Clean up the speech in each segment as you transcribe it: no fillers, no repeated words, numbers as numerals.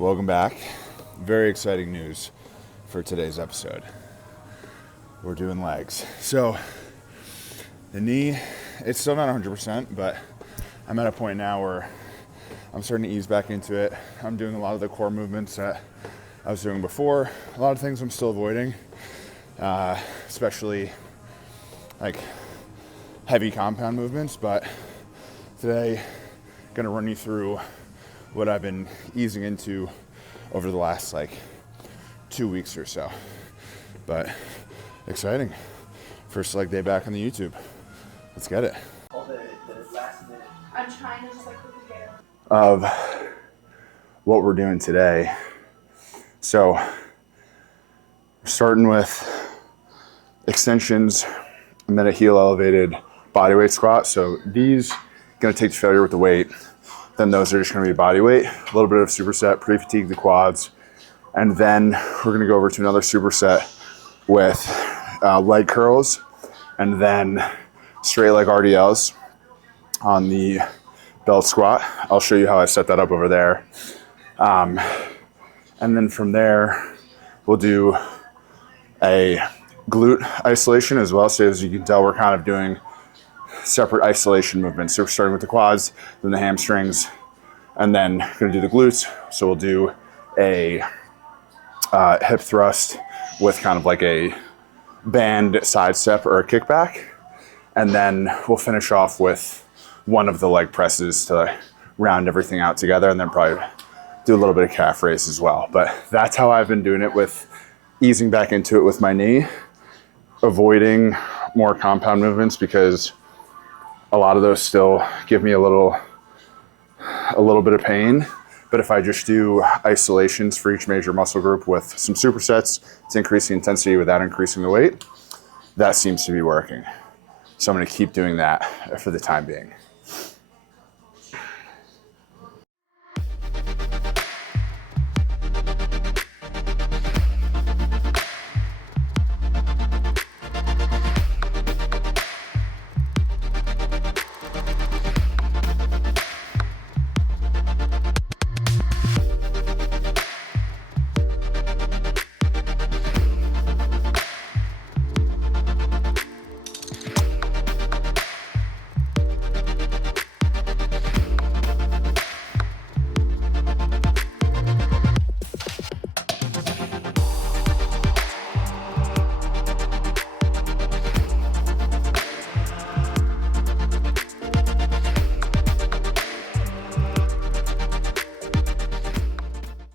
Welcome back. Very exciting news for today's episode. We're doing legs. So the knee, it's still not 100%, but I'm at a point now where I'm starting to ease back into it. I'm doing a lot of the core movements that I was doing before. A lot of things I'm still avoiding, especially like heavy compound movements. But today, I'm gonna run you through what I've been easing into over the last 2 weeks or so. But exciting. First leg day back on the YouTube. Let's get it. I'm trying to just put the hair. Of what we're doing today. So we're starting with extensions and then a heel elevated bodyweight squat. So these gonna take to failure with the weight. Then those are just gonna be body weight, a little bit of superset, pre-fatigue the quads. And then we're gonna go over to another superset with leg curls and then straight leg RDLs on the belt squat. I'll show you how I set that up over there. And then from there, we'll do a glute isolation as well. So as you can tell, we're kind of doing separate isolation movements. So we're starting with the quads, then the hamstrings, and then gonna do the glutes. So we'll do a hip thrust with kind of like a band side step or a kickback. And then we'll finish off with one of the leg presses to round everything out together, and then probably do a little bit of calf raise as well. But that's how I've been doing it, with easing back into it with my knee, avoiding more compound movements because a lot of those still give me a little bit of pain. But if I just do isolations for each major muscle group with some supersets to increase the intensity without increasing the weight, that seems to be working. So I'm gonna keep doing that for the time being.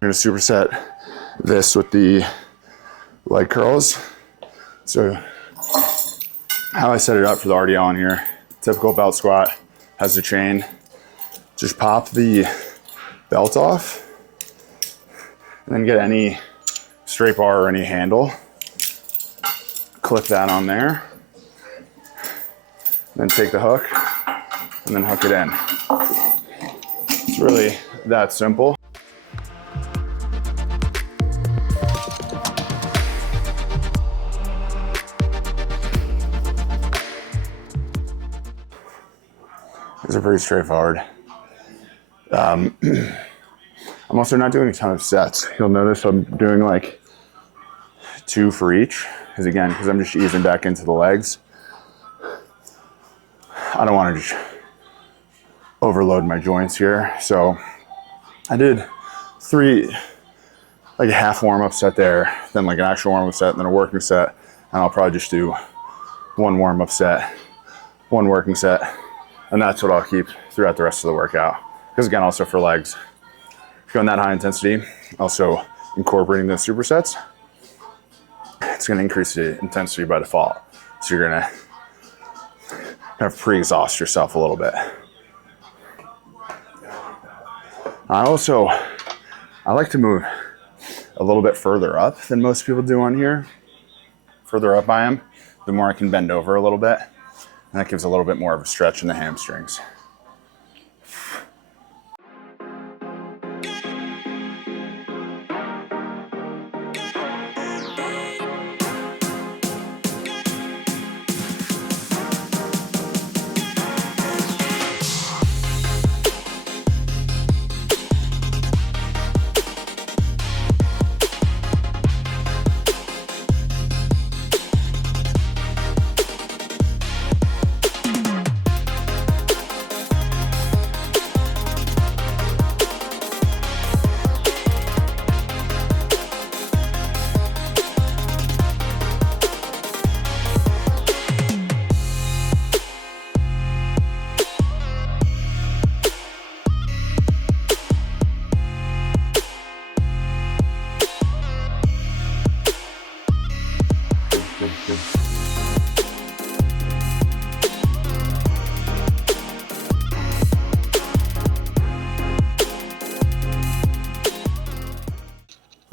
I'm gonna superset this with the leg curls. So how I set it up for the RDL on here, typical belt squat, has the chain. Just pop the belt off and then get any straight bar or any handle, clip that on there, then take the hook and then hook it in. It's really that simple. These are pretty straightforward. I'm also not doing a ton of sets. You'll notice I'm doing 2 for each, because I'm just easing back into the legs. I don't want to just overload my joints here. So I did 3, a half warm-up set there, then an actual warm-up set, and then a working set. And I'll probably just do 1 warm-up set, 1 working set. And that's what I'll keep throughout the rest of the workout. Because again, also for legs, going that high intensity, also incorporating those supersets, it's gonna increase the intensity by default. So you're gonna kind of pre-exhaust yourself a little bit. I like to move a little bit further up than most people do on here. Further up I am, the more I can bend over a little bit. And that gives a little bit more of a stretch in the hamstrings.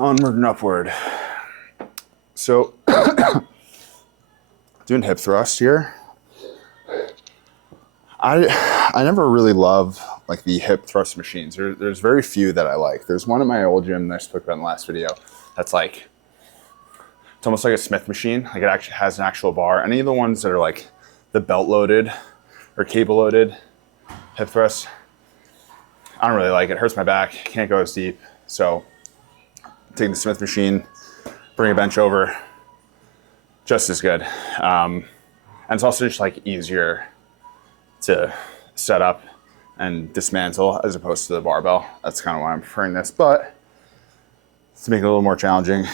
Onward and upward. So, doing hip thrust here. I never really love like the hip thrust machines. There's very few that I like. There's one at my old gym that I spoke about in the last video that's like, it's almost like a Smith machine. Like it actually has an actual bar. Any of the ones that are like the belt loaded or cable loaded hip thrusts, I don't really like it. It hurts my back, can't go as deep. So taking the Smith machine, bring a bench over, just as good. And it's also just like easier to set up and dismantle as opposed to the barbell. That's kind of why I'm preferring this. But to make it a little more challenging,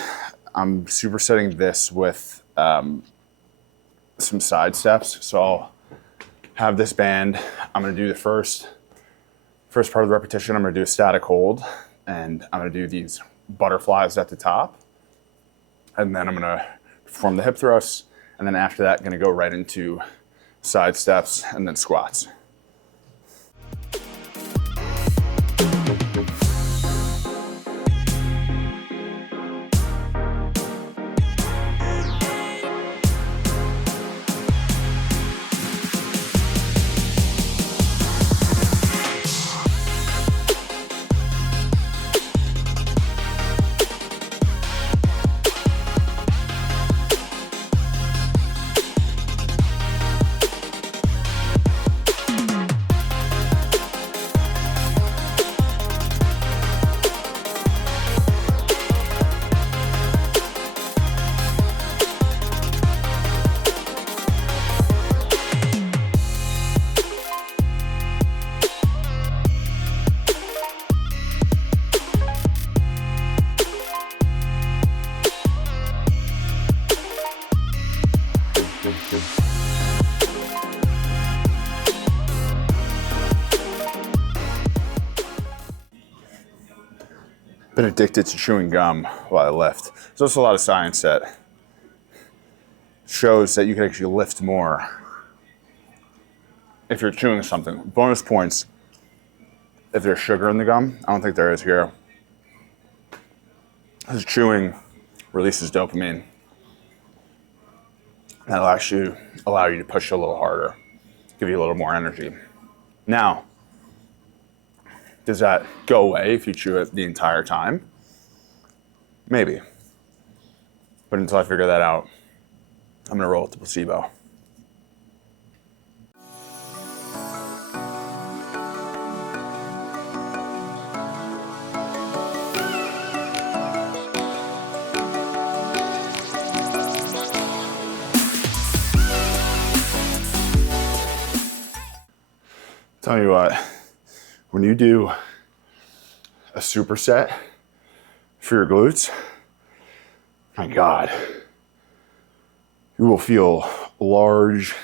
I'm supersetting this with some side steps. So I'll have this band. I'm gonna do the first part of the repetition. I'm gonna do a static hold, and I'm gonna do these butterflies at the top. And then I'm gonna perform the hip thrusts. And then after that, I'm gonna go right into side steps and then squats. Been addicted to chewing gum while I lift. There's also a lot of science that shows that you can actually lift more if you're chewing something. Bonus points if there's sugar in the gum. I don't think there is here. Because chewing releases dopamine. That'll actually allow you to push a little harder, give you a little more energy. Now, does that go away if you chew it the entire time? Maybe. But until I figure that out, I'm gonna roll with the placebo. Tell you what, when you do a superset for your glutes, my God, you will feel large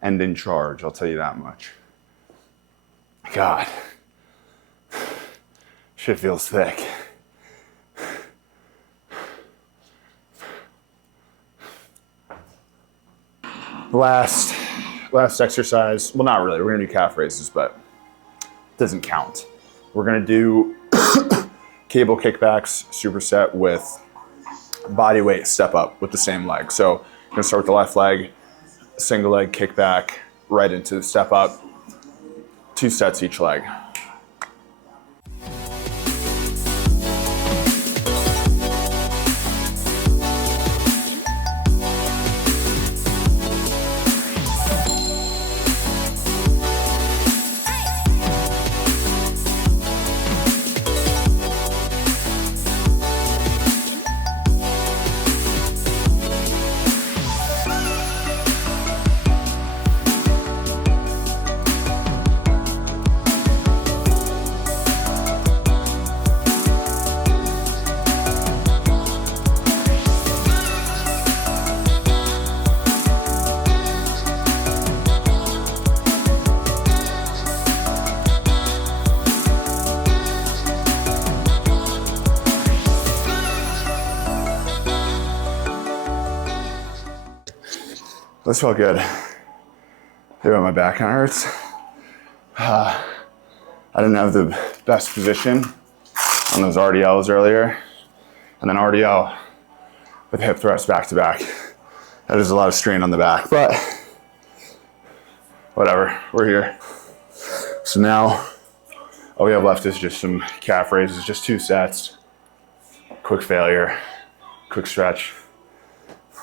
and in charge, I'll tell you that much. God, shit feels thick. Last exercise, well, not really, we're gonna do calf raises, but it doesn't count. We're gonna do cable kickbacks, superset with body weight step up with the same leg. So I'm gonna start with the left leg, single leg kickback, right into the step up, 2 sets each leg. This felt good. Maybe my back kind of hurts. I didn't have the best position on those RDLs earlier. And then RDL with hip thrust back to back. That is a lot of strain on the back, but whatever, we're here. So now all we have left is just some calf raises, just 2 sets, quick failure, quick stretch,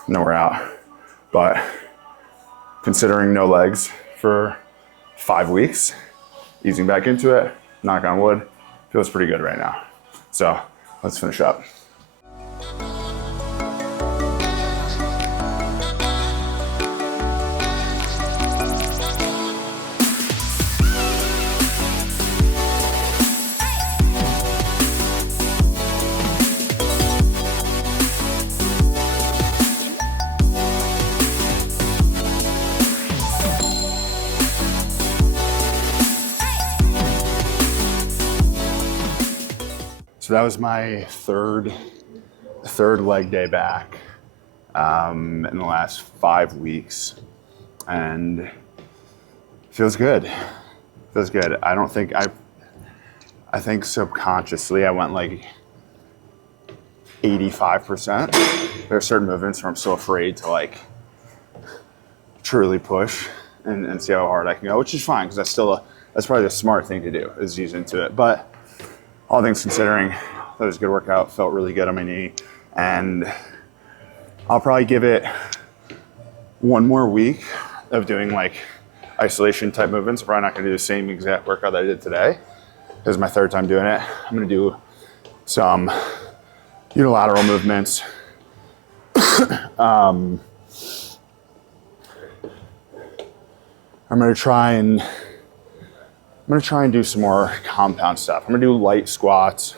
and then we're out. But considering no legs for 5 weeks, easing back into it, knock on wood, feels pretty good right now. So let's finish up. So that was my third leg day back in the last 5 weeks, and feels good. Feels good. I think subconsciously I went like 85%. There are certain movements where I'm so afraid to like truly push and see how hard I can go, which is fine because that's probably the smart thing to do is ease into it. But all things considering, that was a good workout, felt really good on my knee, and I'll probably give it 1 more week of doing like isolation type movements. I'm probably not gonna do the same exact workout that I did today. This is my 3rd time doing it. I'm gonna do some unilateral movements. I'm gonna try and do some more compound stuff. I'm gonna do light squats,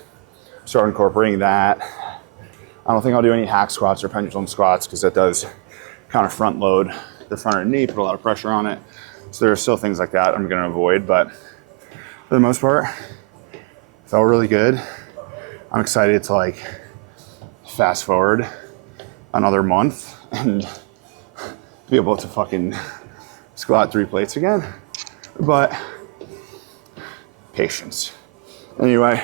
start incorporating that. I don't think I'll do any hack squats or pendulum squats because that does kind of front load the front of the knee, put a lot of pressure on it. So there are still things like that I'm gonna avoid, but for the most part, felt really good. I'm excited to like fast forward another month and be able to fucking squat 3 plates again, but patience. Anyway,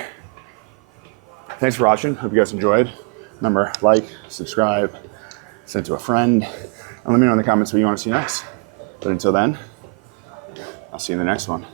thanks for watching. Hope you guys enjoyed. Remember, like, subscribe, send it to a friend, and let me know in the comments what you want to see next. But until then, I'll see you in the next one.